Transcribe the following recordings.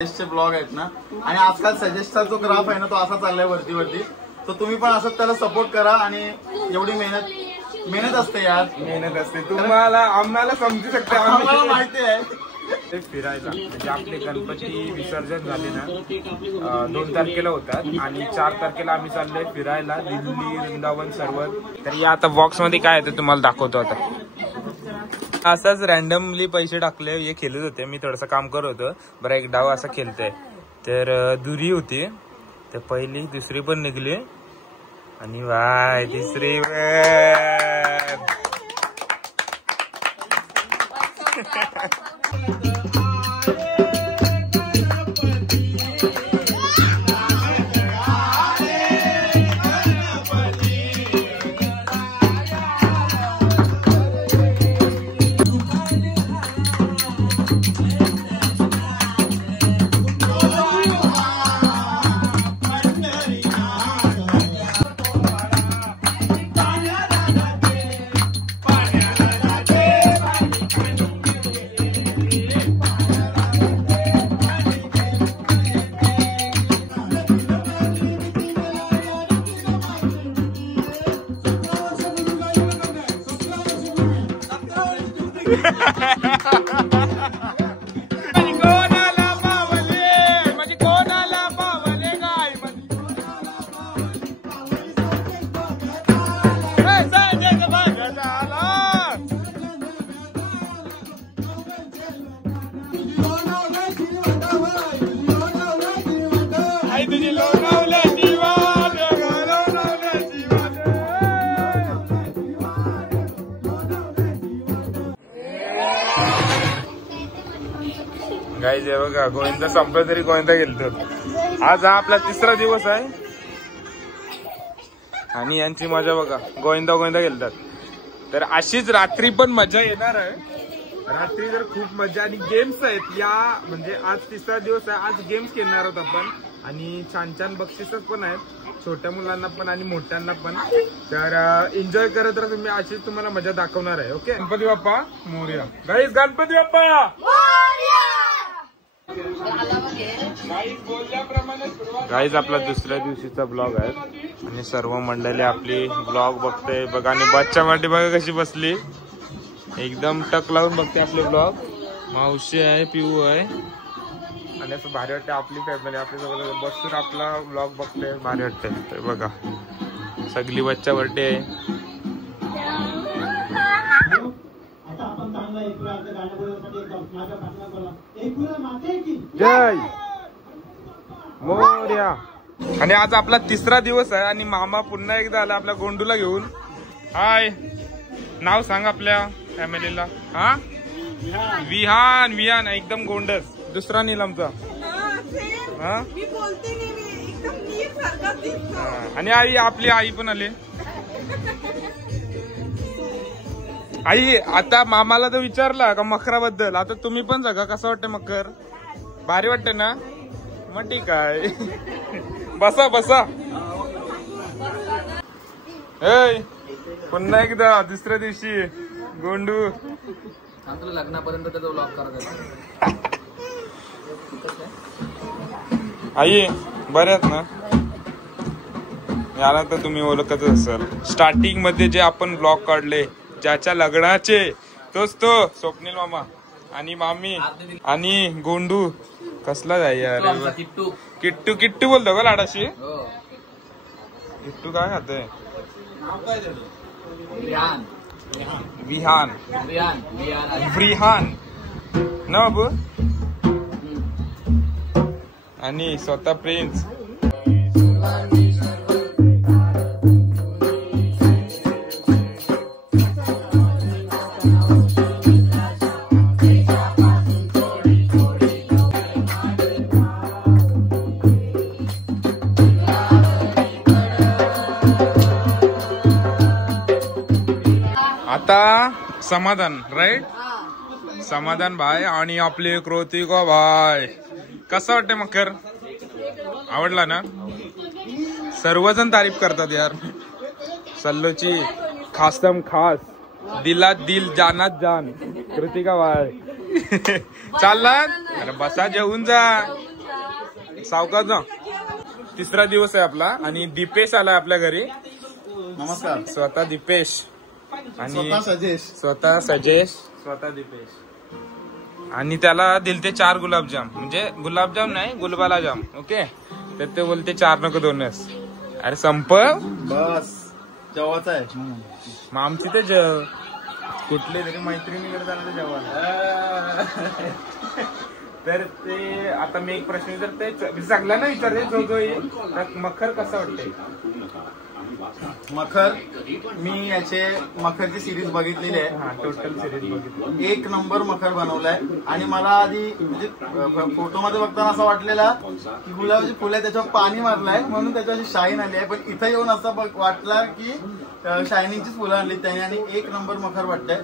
सजेस्टचे blog आहेत ना, आणि आजकाल सजेस्टचा जो ग्राफ आहे ना तो असा चाललाय वरती. तर तुम्ही पण असं त्याला सपोर्ट करा. आणि एवढी मेहनत असते यार, मेहनत असते. तुम्हाला आम्हाला समजू शकते, आम्हाला माहिती आहे. ते फिरायला म्हणजे आपले गणपती विसर्जन झाले ना 2 तारखेला होतात आणि 4 तारखेला आम्ही चाललोय फिरायला दिल्ली, वृंदावन सर्व. तर या आता बॉक्स मध्ये काय आहे ते तुम्हाला दाखवतो. आता असाच रॅन्डमली पैसे टाकले, हे खेळत होते. मी थोडस काम करत होतो. बरं एक डाव असा खेळतोय. तर दुरी होती, तर पहिली दुसरी पण निघली आणि वाय तिसरी गाईज आहे बघा. गोविंदा संपलं तरी गोविंदा गेलतो. आज हा आपला 3रा दिवस आहे आणि यांची मजा बघा. गोविंदा गेलतात. तर अशीच रात्री पण मजा येणार आहे. रात्री तर खूप मजा आणि गेम्स आहेत या, म्हणजे आज 3रा दिवस आहे. आज गेम्स खेळणार आहोत आपण आणि छान छान बक्षिसच पण आहेत, छोट्या मुलांना पण आणि मोठ्यांना पण. तर एन्जॉय करत राहा तुम्ही. अशीच तुम्हाला मजा दाखवणार आहे. Okay. Ganpati Bappa Morya. Guys Ganpati Bappa. Guys आपला 2ऱ्या दिवशीचा ब्लॉग आहे आणि सर्व मंडळी आपली ब्लॉग बघते बघा. आणि बच्चा माटी बघा कशी बसली, एकदम टक लावून बघते आपले ब्लॉग. मावशी आहे, पिऊ आहे आणि असं भारी वाटते. आपली फॅमिली आपल्या सोबत बसून आपला ब्लॉग बघते, भारी वाटते. बघा सगळी बच्चा बर्थडे आहे. जय मोरया. आणि आज आपला 3रा दिवस आहे आणि मामा पुन्हा एकदा आला आपल्या गोंडूला घेऊन. हाय, नाव सांग आपल्या फॅमिलीला. हा, विहान एकदम गोंडस. 2रा नीलमचा. हा, आणि आई आपली आई पण आली. आई आता मामाला तर विचारला का मकराबद्दल, आता तुम्ही पण सांगा कसं वाटतं मकर. भारी वाटतं ना, मग ठीक आहे. बसा. ए पुन्हा एकदा 2ऱ्या दिवशी गोंडू लग्नापर्यंत त्याचा ब्लॉग करत. आई बरे आहेत ना. याला तर तुम्ही ओळखतच असाल. स्टार्टिंग मध्ये जे आपण ब्लॉग काढले ज्याच्या लग्नाचे, तोच तो स्वप्नील मामा आणि मामी आणि गोंडू. कसला जाय यार. किट्टू बोलतो का लाडाशी. किट्टू काय खातोय. विहान ना बाबू. आणि स्वतः प्रिन्स. आता समाधान राईट. समाधान भाई आणि आपले कृतिका भाई. कसं वाटतंय मकर. आवडला ना. सर्वजण तारीफ करतात यार. सल्लोची खासम खास, दिलात दिल जानात जान. कृतिका भाई चाललात. अरे बसा जेवून जा. सावकाश जा. तिसरा दिवस आहे आपला आणि दीपेश आलाय आपल्या घरी. नमस्कार. स्वतः दीपेश आणि स्वतः सजेश स्वतः दीपेश. आणि त्याला दिलते 4 गुलाबजाम, म्हणजे गुलाबजाम नाही गुलबाला जाम. ओके, तर ते बोलते 4 नको 2च. अरे संप बस जेवायचं आहे. मग आमची ते कुठले तरी मैत्रिणीकडे जाणार जेवायला. तर ते आता मी एक प्रश्न विचारते, सगळ्यांना विचारते जो जो येईल. मखर कसं वाटतंय? मखर मी याचे मखरची सिरीज बघितलेली आहे. टोटल सिरीज बघितली. 1 नंबर मखर बनवलाय. आणि मला आधी म्हणजे फोटोमध्ये बघताना असं वाटलेला की गुलाबाची फुलं आहे त्याच्यावर पाणी मारलंय म्हणून त्याच्यावर शाईन आली आहे, पण इथं येऊन असं वाटला की शायनिंगचीच फुलं आणली त्याने. आणि 1 नंबर मखर वाटतंय.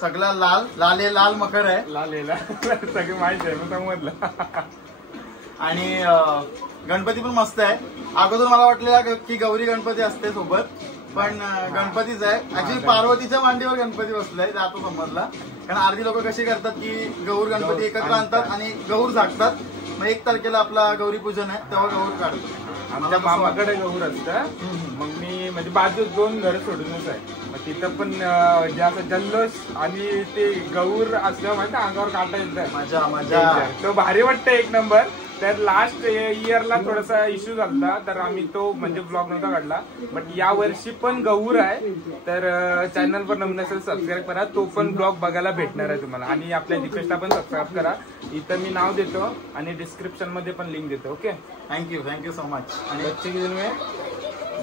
सगळा लाल मखर आहे. लालेला सगळं माहित आहे मग समजलं. आणि गणपती पण मस्त आहे. अगोदर मला वाटलेला की गौरी गणपती असते सोबत, पण गणपतीच आहे. ऍक्च्युली पार्वतीच्या मांडीवर गणपती बसलाय ते आता समजला. कारण अर्धी लोक कशी करतात की गौर गणपती एकत्र आणतात आणि गौर झाकतात. मग 1 तारखेला आपला गौरी पूजन आहे तेव्हा गौर काढतात. आमच्या मामाकडे गौर असतं. मग मी म्हणजे बाजू 2 घर सोडूनच आहे. मग तिथं पण जास्त जल्लोष आणि ते गौर असल्यावर माहिती अंगावर काढता येतं. मजा तो भारी वाटतं 1 नंबर. तर लास्ट इयरला थोडासा इश्यू झाला तर आम्ही तो म्हणजे ब्लॉग नव्हता काढला. बट या वर्षी पण गौर आहे. तर चॅनलवर नवीन असेल सबस्क्राईब करा. तो पण ब्लॉग बघायला भेटणार आहे तुम्हाला. आणि आपल्या दीपेशला पण सबस्क्राईब करा. इथं मी नाव देतो आणि डिस्क्रिप्शन मध्ये पण लिंक देतो. Okay, thank you so much. आणि बच्चे की में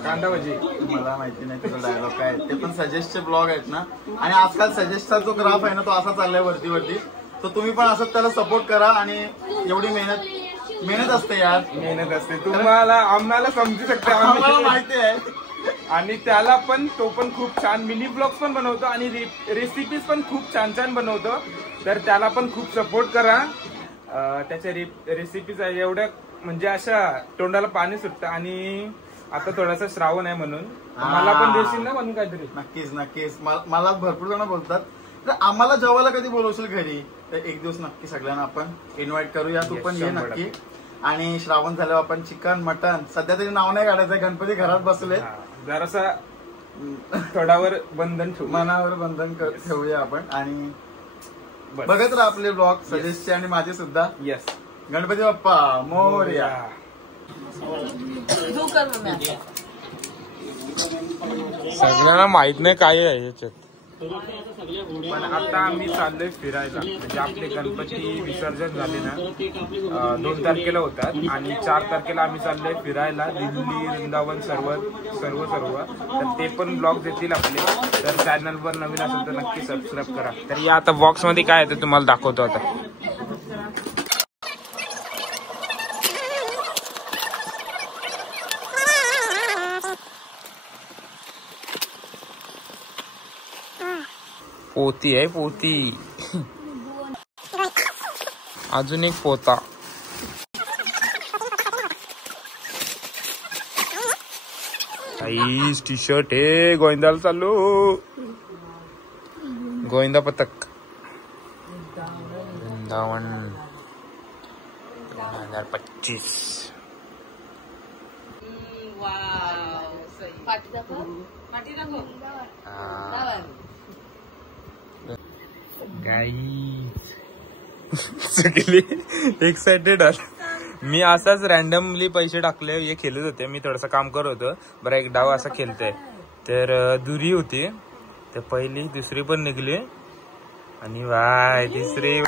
कांदा भजी मला माहिती नाही त्याचा डायलॉग काय. ते पण सजेस्टचे ब्लॉग आहेत ना. आणि आजकाल सजेस्टचा जो ग्राफ आहे ना तो असा चाललाय वरती. तर तुम्ही पण असं त्याला सपोर्ट करा. आणि एवढी मेहनत असते यार. मेहनत असते. तुम्हाला आम्हाला समजू शकते, आम्हाला माहिती आहे. आणि त्याला पण तो पण खूप छान मिनी ब्लॉग्स पण बनवतो आणि रेसिपीज पण खूप छान बनवतो. तर त्याला पण खूप सपोर्ट करा. त्याच्या रेसिपीज एवढ्या म्हणजे अशा तोंडाला पाणी सुटतं. आणि आता थोडासा श्रावण आहे म्हणून मला पण देशील ना म्हणून काहीतरी. नक्कीच. मला भरपूर जण बोलतात तर आम्हाला जेवायला कधी बोलवशील घरी तर एक दिवस नक्की सगळ्यांना आपण इन्व्हाइट करूया. तू पण ये नक्की. आणि श्रावण झाल्यावर आपण चिकन मटन सध्या तरी नाव नाही काढायचं. गणपती घरात बसले जरासा थोडावर बंधन ठेवू, मनावर बंधन ठेवूया आपण. आणि बघत राहा आपले ब्लॉग सजेस्टचे आणि माझे सुद्धा. येस. गणपती बाप्पा मोरया. सगळ्यांना माहित नाही काय आहे याच्यात. पण आता आम्ही चाललोय फिरायला. म्हणजे आपले गणपती विसर्जन झाले ना 2 तारखेला होतात आणि 4 तारखेला आम्ही चाललोय फिरायला. दिल्ली वृंदावन सर्व. तर ते पण ब्लॉग येतील आपले. तर चॅनलवर नवीन असेल तर नक्की सबस्क्राईब करा. तर या आता बॉक्स मध्ये काय आहे ते तुम्हाला दाखवतो आता. पोती आहे पोती. अजून एक पोता. टी शर्ट आहे. गोविंदाला चालू. गोविंदा पथक वृंदावन 2025. सगळी एक्साइटेड आले. मी असाच रॅन्डमली पैसे टाकले. हे खेळत होते. मी थोडस काम करत होतो. बरं एक डाव असा खेळतोय. तर दुरी होती. तर पहिली दुसरी पण निघली. आणि वाय तिसरी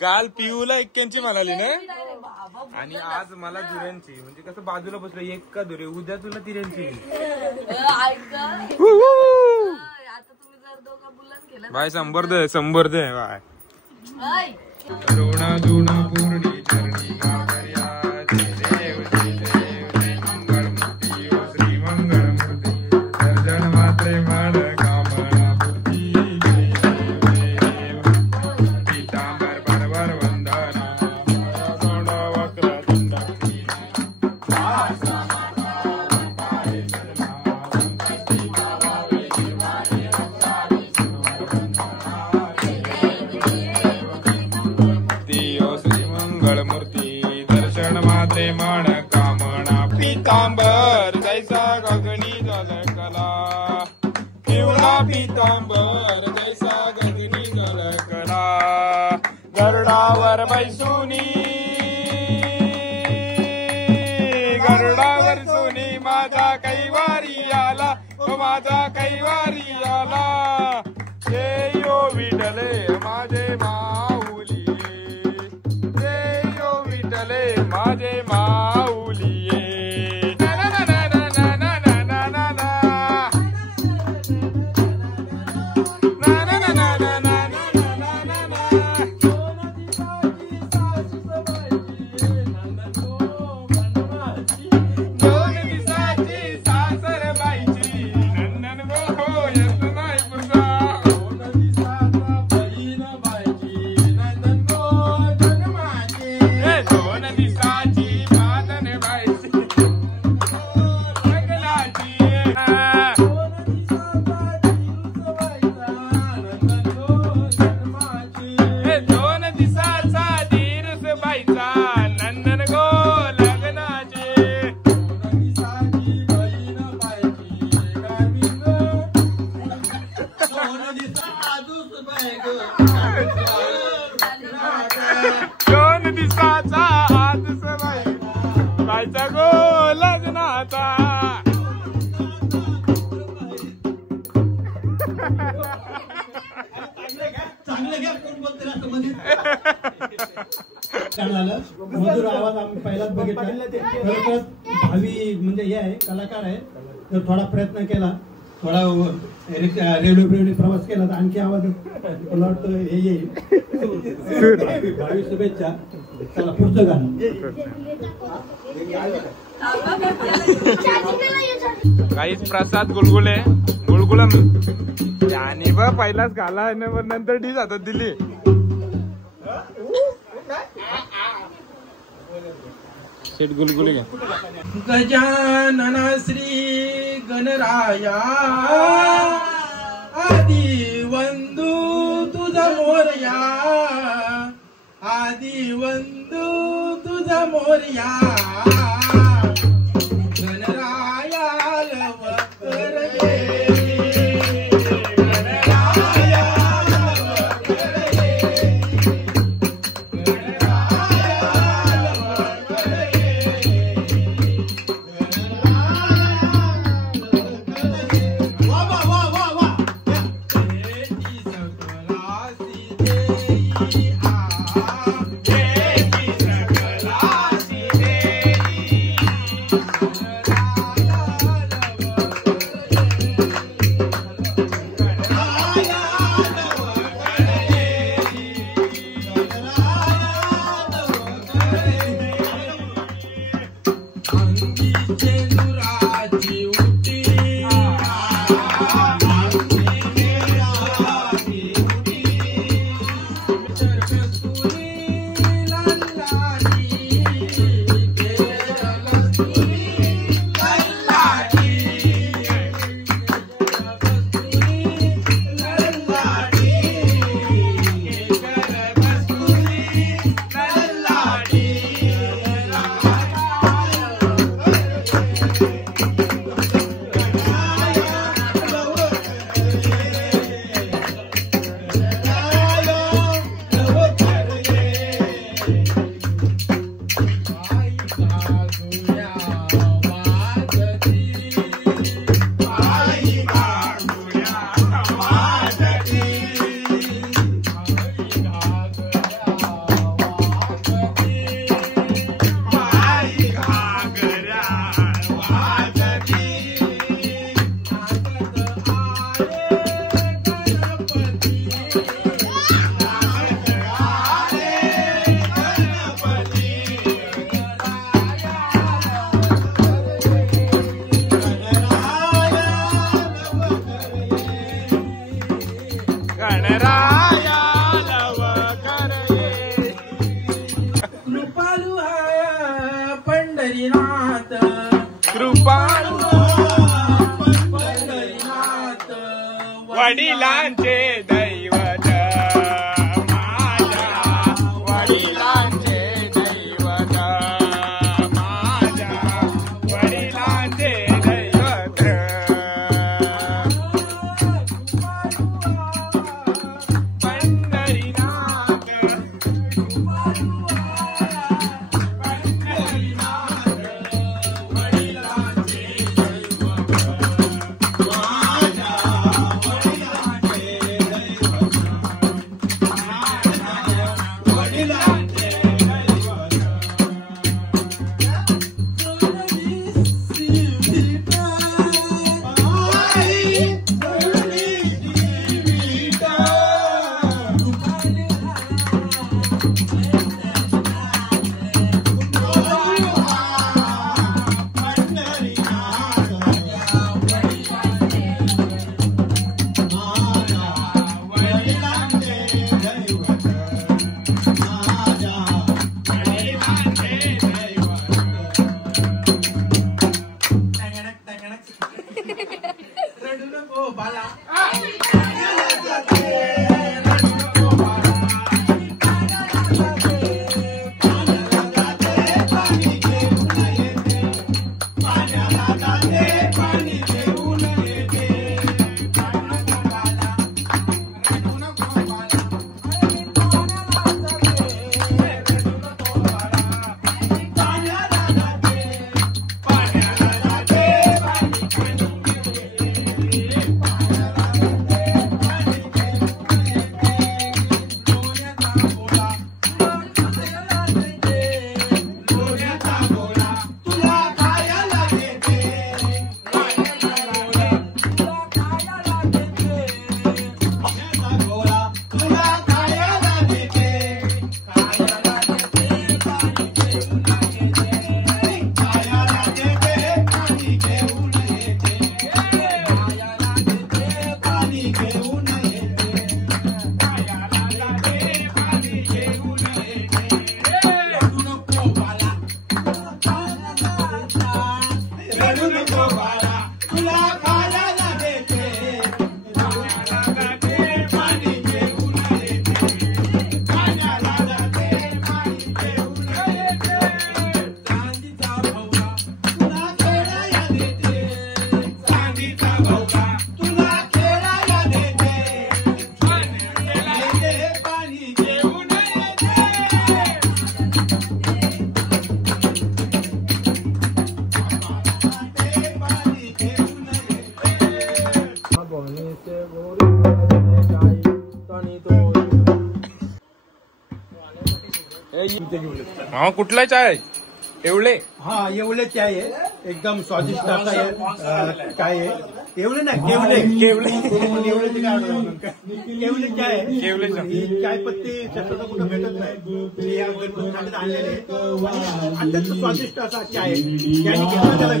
काल पिऊला 81 म्हणाली ना. आणि आज मला दुऱ्यांची. म्हणजे कसं बाजूला बसलं एक का दुरे. उद्या तुला तिऱ्यांची. बाय 100 दे बाय. विठले माझे माऊली जय हो विठले माझे माऊली मधुर आवाज आम्ही पहिलाच बघितला. भावी म्हणजे हे आहे कलाकार आहे तर थोडा प्रयत्न केला थोडा रेडिओ प्रवास केला तर आणखी आवाज मला वाटतं हे येईल. भावी शुभेच्छा. चला पुढचं गाणं काहीच प्रसाद गुलगुले गुलगुला त्याने बा पहिलाच घाला नंतर डी जातात दिली. शेट गुलगुले गजानन श्री गणराया आदि वंदू तुझा मोरया आदि वंदू तुझा मोरया गणराया लवकर ये वडिलांचे दैवत माझ्या वडिलांचे दैवत माझ्या वडिलांचे दैवत पंढरीनाथ वडिलांचे दैवत हा कुठला चाय एवढे हा येवले चाय आहे एकदम स्वादिष्ट असा चाय आहे. येवले ना केवले केवले केवले चाय आहे. केवले चाय. ही चाय पत्ती शक्यतो कुठं भेटत नाही. हे या गणपतीसाठी आणलेले अत्यंत स्वादिष्ट असा चाय आहे. याने घेतला त्याला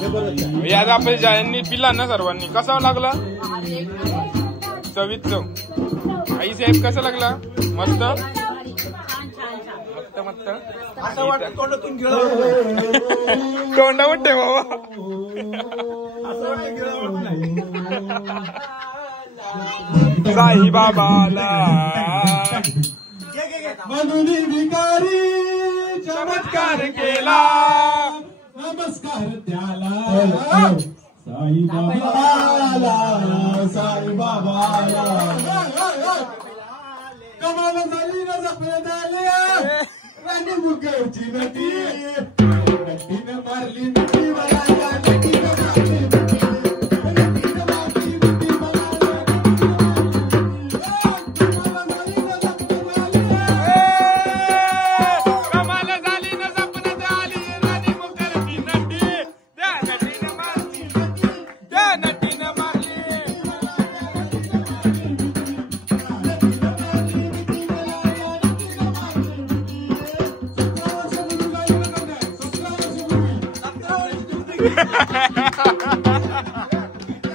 जबरदस्त आहे. यात आपण ज्यांनी पिला ना सर्वांनी कसा लागला चवीत चव आई साहेब कसा लागला मस्त मस्त मस्त असं वाटतं तोंडातून गिळा तोंडावर ठेवा असं वाटतं गिळावं नाही. साई बाबाला मनुनी भिकारी चमत्कार केला नमस्कार त्याला साई बाबाला साई बाबाला कमाल झाली ना जपण्यात आली राणी मुखर्जी नदी नदीनं मारली नदी मला नदीनं मारली नदीनं मारली नदी मला कमाल झाली ना जपण्यात आली राणी मुखर्जी नदी त्या नदीनं मारली त्या नदीनं मारली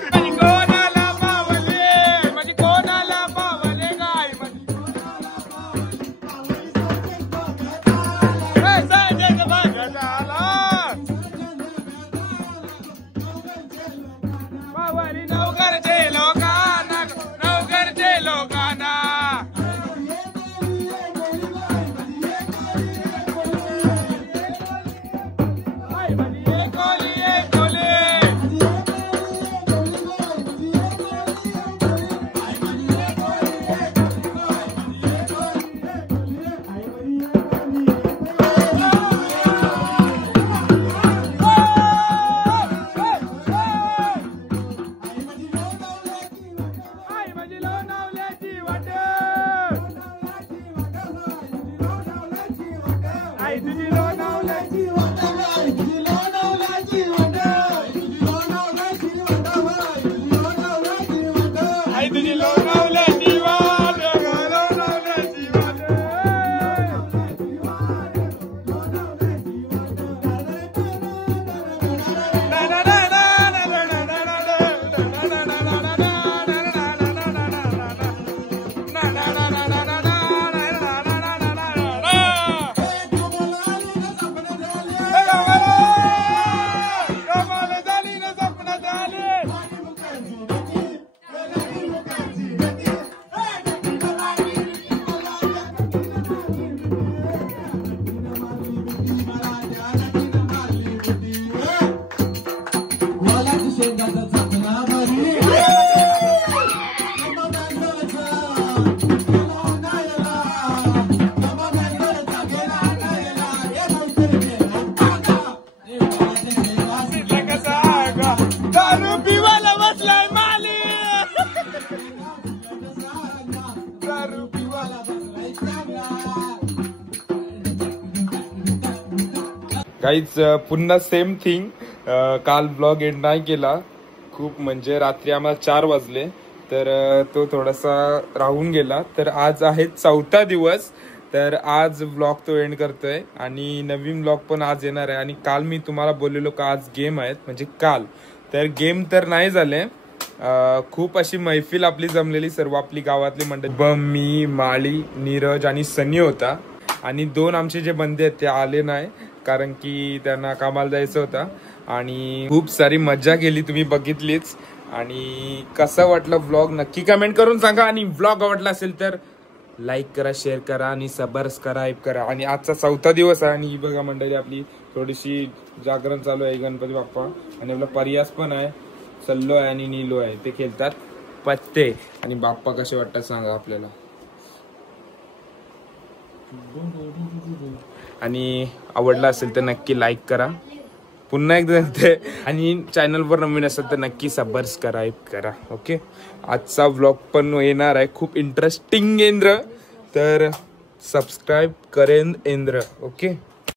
माझी कोणाला पावले माझी कोणाला पावले गाय माझी जग बघायला पावली नवघरचे लोकांना नवघरचे लोकांना गाईज पुन्हा सेम थिंग काल ब्लॉग एंड नाही केला खूप म्हणजे रात्री आम्हाला 4 वाजले तर तो थोडासा राहून गेला तर आज आहे 4था दिवस तर आज ब्लॉग तो एंड करतोय आणि नवीन ब्लॉग पण आज येणार आहे आणि काल मी तुम्हाला बोललेलो का आज गेम आहेत म्हणजे काल तर गेम तर नाही झाले खूप अशी मैफिल आपली जमलेली सर्व आपली गावातली मंडळी मी माळी नीरज आणि सनी होता आणि 2 आमचे जे बंदे आहेत ते आले नाही कारण की त्यांना कामाला जायचं होता आणि खूप सारी मजा केली तुम्ही बघितलीच आणि कसा वाटला व्लॉग नक्की कमेंट करून सांगा आणि व्लॉग आवडला असेल तर लाईक करा शेअर करा आणि सबस्क्राईब करा आणि आजचा 4था दिवस आहे आणि ही बघा मंडळी आपली थोडीशी जागरण चालू आहे गणपती बाप्पा आणि आपला परियास पण आहे सल्लो आहे आणि नीलो आहे ते खेळतात पत्ते आणि बाप्पा कसे वाटतात सांगा आपल्याला आणि आवडला असेल तर नक्की लाईक करा पुन्हा एकदा ते आणि चॅनलवर नवीन असेल तर नक्की सबस्क्राईब करा ओके आजचा व्लॉग पण येणार आहे खूप इंटरेस्टिंग येणार तर सबस्क्राईब करेन इंद्र. ओके.